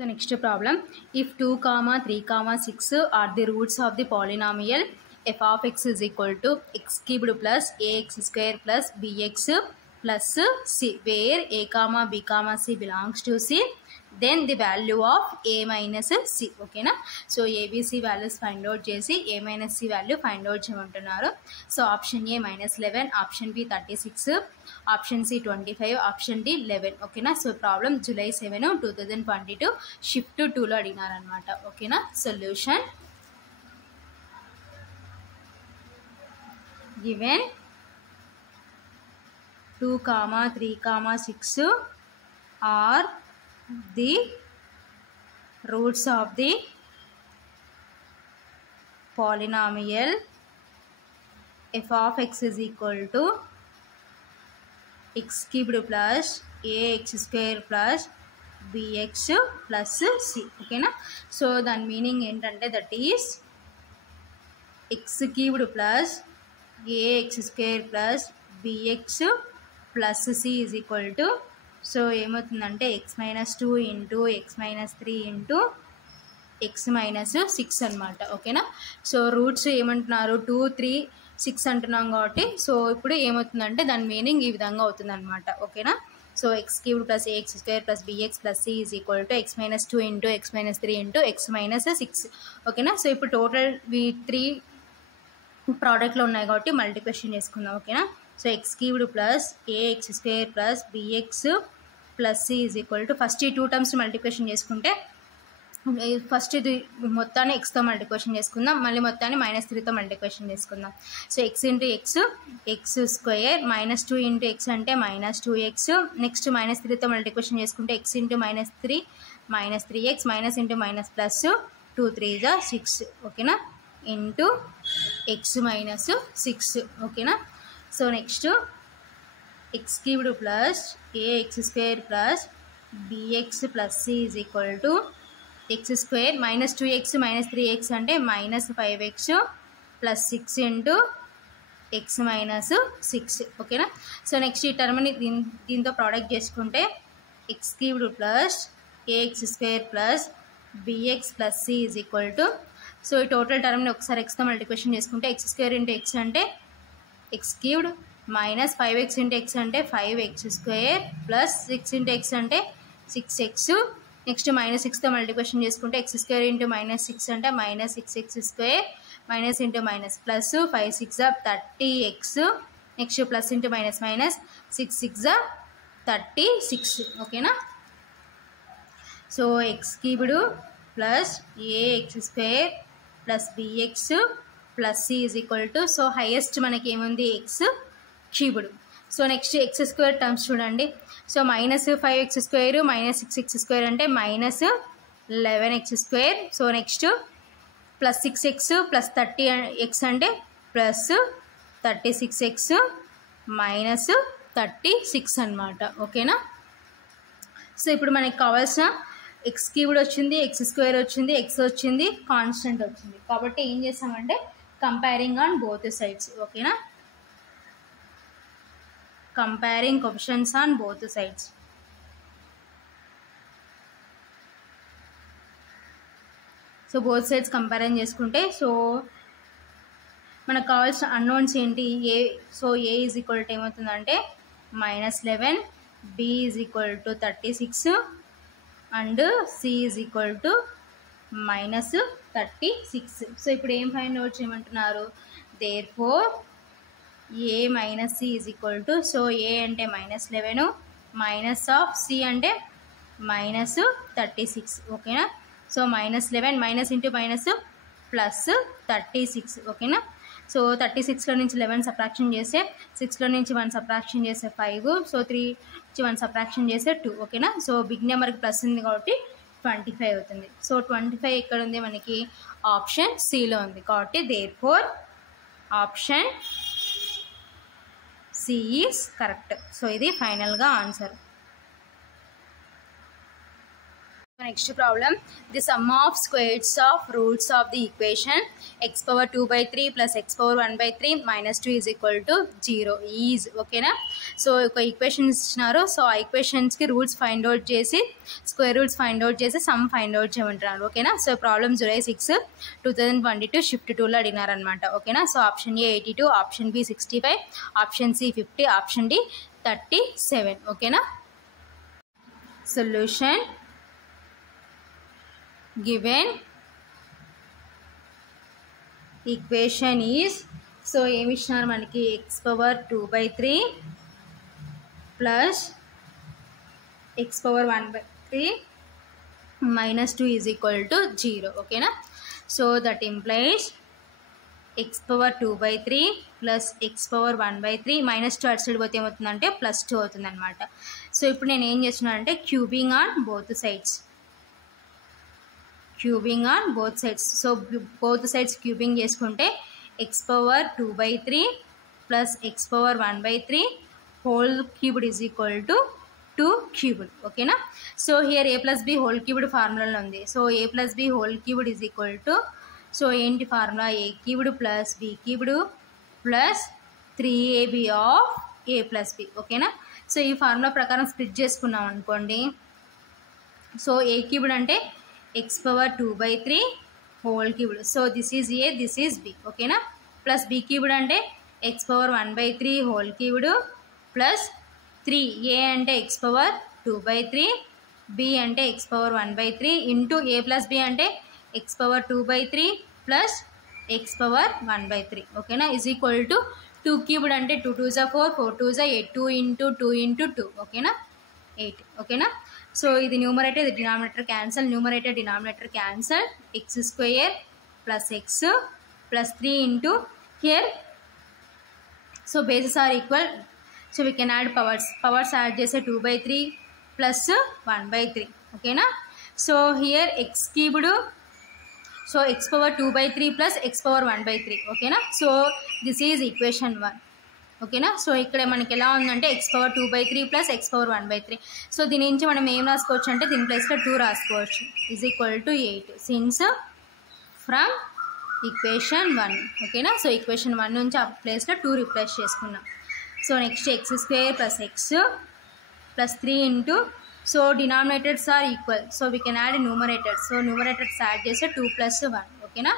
So next problem, if 2, 3, 6 are the roots of the polynomial f of x is equal to x cubed plus ax square plus bx plus c, where a, b, c belongs to c, then the value of a minus c. Okay na? So abc values find out chesi a minus c value find out cheyamantunnaru. So option A -11, option B 36, option C 25, option D 11. Okay na? So problem July 7, 2022 shift 2 lo అడిగినారు అన్నమాట. Okay na? Solution, given 2, 3, 6 are the roots of the polynomial f of x is equal to x cubed plus ax square plus bx plus c. Okay na? So దాని meaning ఏంటంటే that is x cubed plus ax square plus bx plus c is equal to, so ఏమవుతుందంటే x minus 2 into x minus 3 into x minus 6 అనమాట. ఓకేనా? So roots ఏమంటున్నారు 2, 3, 6 అంటున్నాం కాబట్టి so ఇప్పుడు ఏమవుతుందంటే దాని మీనింగ్ ఈ విధంగా అవుతుంది అనమాట. ఓకేనా? So x cubed plus ax square plus bx plus c is equal to x minus 2 into x minus 3 into x minus 6. ఓకేనా? సో ఇప్పుడు టోటల్ వి 3 ప్రోడక్ట్లో ఉన్నాయి కాబట్టి మల్టిప్లికేషన్ చేసుకుందాం. ఓకేనా? So x cubed plus ax square plus bx plus c is equal to, first ఈ 2 terms multiplication చేసుకుంటే first ఇది మొత్తాన్ని ఎక్స్తో మల్టిప్లికేషన్ చేసుకుందాం, మళ్ళీ మొత్తాన్ని -3తో మల్టిప్లికేషన్ చేసుకుందాం. So x into X square minus 2 into X అంటే -2x, నెక్స్ట్ -3తో మల్టిప్లికేషన్ చేసుకుంటే x into -3 -3x, minus into minus plus 2 3 6. ఓకేనా? Into x minus 6. ఓకేనా? So next x cubed plus ax square plus bx plus c is equal to x square minus 2x minus 3x అంటే -5x plus 6 into x minus 6. ఓకేనా? So next ఈ టర్మ్ని దీంతో product చేసుకుంటే x cubed plus ax square plus bx plus c is equal to, so ఈ total టర్మ్ని ఒకసారి ఎక్స్తో multiplication చేసుకుంటే x square into X అంటే x cubed minus 5x into X అంటే 5x square plus 6 into X అంటే 6x, next -6తో multiplication చేసుకుంటే x square into -6 అంటే -6x square minus into minus plus 5 6 30x, next plus into minus 6 6 36. ఓకేనా? So x cubed plus ax square plus bx plus c is equal to, so highest మనకి ఏముంది x cubed. So next X square terms చూడండి. So -5x square -6x square అంటే -11x square. So next plus 6x plus 30x అంటే plus 36x minus 36 అనమాట. ఓకేనా? So ఇప్పుడు మనకి కావాల్సిన ఎక్స్ క్యూబ్డ్ వచ్చింది, ఎక్స్ స్క్వేర్ వచ్చింది, ఎక్స్ వచ్చింది, కాన్స్టెంట్ వచ్చింది. కాబట్టి ఏం చేస్తామంటే కంపేరింగ్ ఆన్ బోత్ సైడ్స్. ఓకేనా? Comparing coefficients on both sides. So both sides comparison చేసుకుంటే సో మనకు కావాల్సిన అన్నోన్స్ ఏంటి? A, so A is equal to ఏమవుతుందంటే -11, B is equal to 36 and C is equal to -36. So ఇప్పుడు ఏం find out చేయమంటున్నారు? Therefore a minus c is equal to, so a అంటే -11 minus of c అంటే -36. ఓకేనా? So -11 minus into minus plus 36. ఓకేనా? So 36లో నుంచి 11 subtraction చేస్తే 6లో నుంచి 1 సబ్ట్రాక్షన్ చేస్తే 5, సో 3 నుంచి 1 సబ్ట్రాక్షన్ చేస్తే 2. ఓకేనా? సో బిగ్ నెంబర్కి ప్లస్ ఉంది కాబట్టి 25 అవుతుంది. సో 25 ఎక్కడ ఉంది మనకి? ఆప్షన్ సిలో ఉంది. కాబట్టి therefore option C is correct. So ఇది ఫైనల్గా answer. Next problem, the sum of squares of roots of the equation x power 2 by 3 plus x power 1 by 3 minus 2 is equal to 0 is ఓకేనా. So ఒక equations ఇచ్చినారు. So ఆ ఈక్వేషన్స్కి roots find out చేసి square roots find out చేసి some find out చేయమంటున్నారు. ఓకేనా. So problem July 6 2022 shift 2లో అడిగినారనమాట. ఓకేనా. So option A 82, option B 65, option C 50, option D 37. ఓకేనా. Solution given equation is, so ఏమి ఇచ్చినారు మనకి x power 2 by 3 plus x power 1 by 3 minus 2 is equal to 0. ఓకేనా. So that implies x power 2 by 3 plus x power 1 by 3 minus 2 అటు side పోతే ఏమవుతుందంటే plus 2 అవుతుంది అనమాట. సో ఇప్పుడు నేను ఏం చేస్తున్నాను అంటే cubing on both sides, cubing on both sides. So both sides cubing చేసుకుంటే x power 2 by 3 plus X power 1 by 3 whole cubed is equal to 2 cubed. ఓకేనా. So here A plus B whole cubed ఫార్ములాలో ఉంది. So A plus B whole cubed is equal to, so ఏంటి formula, A cubed plus B cubed plus 3ab of A plus B. ఓకేనా. So ఈ formula ప్రకారం split చేసుకున్నాం అనుకోండి. So ఏ cubed అంటే x power 2 by 3 whole cubed. So this is a, this is b. Okay na. Plus b cubed ante x power 1 by 3 whole cubed plus 3 a ante x power 2 by 3 b ante x power 1 by 3 into a plus b ante x power 2 by 3 plus x power 1 by 3. Okay na, is equal to 2 cubed ante 2 2s are 4, 4 2s are 8, 2 into 2 into 2. Okay na, 8. Okay na. So ఇది numerator, ఇది denominator cancel, numerator denominator cancel, X square plus X plus 3 into here. So bases are equal, so we can add powers add చేసే 2 by 3 plus 1 by 3. ఓకేనా. So here X cubed, so X power 2 by 3 plus X power 1 by 3. ఓకేనా. So this is equation 1. ఓకేనా. సో ఇక్కడ మనకి ఎలా ఉందంటే X power 2 by 3 plus X power 1 by 3. So దీని నుంచి మనం ఏం రాసుకోవచ్చు అంటే దీని ప్లేస్లో 2 రాసుకోవచ్చు, is equal to 8 since from equation 1. ఓకేనా. సో ఈక్వేషన్ 1 నుంచి ఆ ప్లేస్లో 2 రిప్లేస్ చేసుకున్నాం. So next X square plus X plus 3 into, so denominators are equal, so we can add numerators. So numerators add చేస్తే 2 plus 1. ఓకేనా.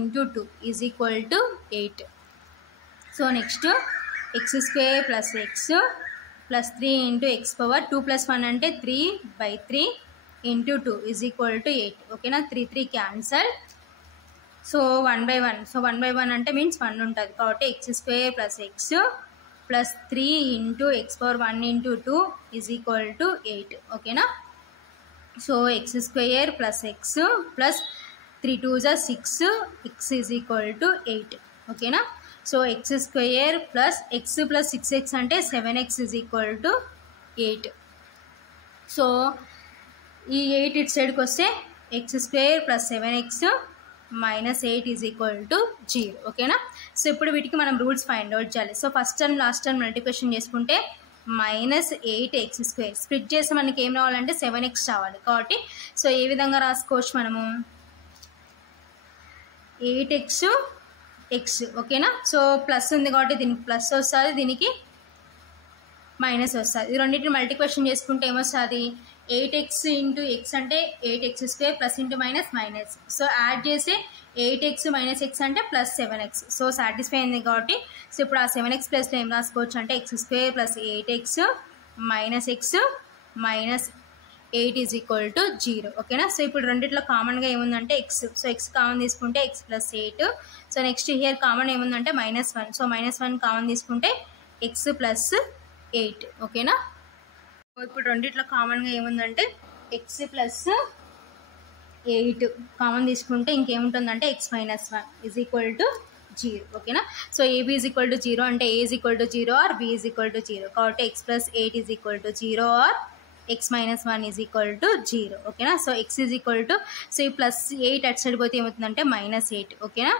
Into 2 is equal to 8. So next x square plus x plus 3 into x power 2 plus 1 అంటే 3 by 3 into 2 is equal to 8. ఓకేనా. 3 3 cancel. So 1 by 1, so 1 by 1 అంటే means 1 ఉంటుంది కాబట్టి x square plus x plus 3 into x power 1 into 2 is equal to 8. ఓకేనా. So x square plus x plus 3 2s are 6, x is equal to 8. ఓకేనా. So X square plus X plus 6x అంటే 7x is equal to 8. So ఈ 8 ఇటు సైడ్కి వస్తే X square plus 7x minus 8 is equal to 0. ఓకేనా. So ఇప్పుడు వీటికి మనం రూట్స్ ఫైండ్ అవుట్ చేయాలి. So first term last term multiplication చేసుకుంటే మైనస్ 8x స్క్వేర్, స్ప్లిట్ చేస్తే మనకి ఏం రావాలంటే 7x రావాలి. కాబట్టి సో ఏ విధంగా రాసుకోవచ్చు మనము, 8x ఎక్స్. ఓకేనా. సో ప్లస్ ఉంది కాబట్టి దీనికి ప్లస్ వస్తుంది, దీనికి మైనస్ వస్తుంది. ఈ రెండింటిని మల్టిప్లికేషన్ చేసుకుంటే ఏమొస్తుంది, 8x ఇంటూ ఎక్స్ అంటే 8x square plus into minus minus. So add చేస్తే 8x మైనస్ ఎక్స్ అంటే ప్లస్ 7x. సో సాటిస్ఫై అయింది కాబట్టి సో ఇప్పుడు ఆ 7x ప్లస్లో ఏం రాసుకోవచ్చు అంటే X square plus 8x minus X minus 8 is equal to 0. ఓకేనా. సో ఇప్పుడు రెండిట్లో కామన్గా ఏముందంటే ఎక్స్, సో ఎక్స్ కామన్ తీసుకుంటే X plus 8. So next here common ఏముందంటే -1, సో -1 కామన్ తీసుకుంటే ఎక్స్ ప్లస్ 8. ఓకేనా. ఇప్పుడు రెండిట్లో కామన్గా ఏముందంటే ఎక్స్ ప్లస్ 8 కామన్ తీసుకుంటే ఇంకేముంటుందంటే ఎక్స్ -1 is equal to 0. ఓకేనా. So AB is equal to 0 అంటే A is equal to 0 or B is equal to 0 కాబట్టి x plus 8 is equal to 0 or x minus 1 is equal to 0. ఓకేనా. So x is equal to, so ఈ plus 8 అటు side పోతే ఏమవుతుందంటే -8. ఓకేనా.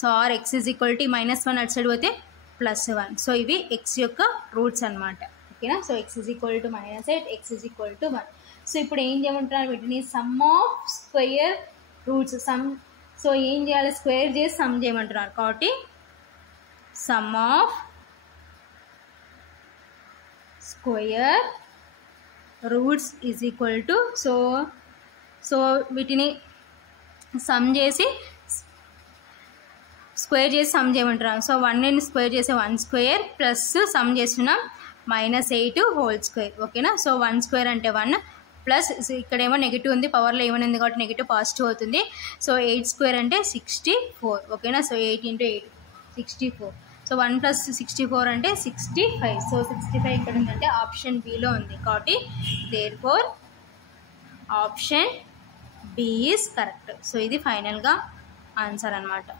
So or x is equal to -1 అటు side పోతే +1. So ఇవి x యొక్క రూట్స్ అనమాట. ఓకేనా. So x is equal to -8, x is equal to 1. So ఇప్పుడు ఏం చేయమంటున్నారు వీటిని some of square roots so ఏం చేయాలి స్క్వేర్ చేసి సమ్ చేయమంటున్నారు కాబట్టి some of square roots is equal to so వీటిని సమ్ చేసి స్క్వేర్ చేసి సమ్ చేయమంటున్నాం సో 1ని స్క్వేర్ చేసి 1 స్క్వేర్ ప్లస్ సమ్ చేస్తున్నాం -8 హోల్ స్క్వేర్ ఓకేనా సో 1 స్క్వేర్ అంటే 1 ప్లస్ ఇక్కడేమో నెగిటివ్ ఉంది పవర్లో ఏమైనా ఉంది కాబట్టి నెగిటివ్ పాజిటివ్ అవుతుంది సో 8 స్క్వేర్ అంటే 64 ఓకేనా సో 8 × 8 64 సో 1 + 64 అంటే 65 సో 65 ఇక్కడ ఉందంటే ఆప్షన్ బిలో ఉంది కాబట్టి therefore option B is correct so ఇది ఫైనల్గా ఆన్సర్ అన్నమాట.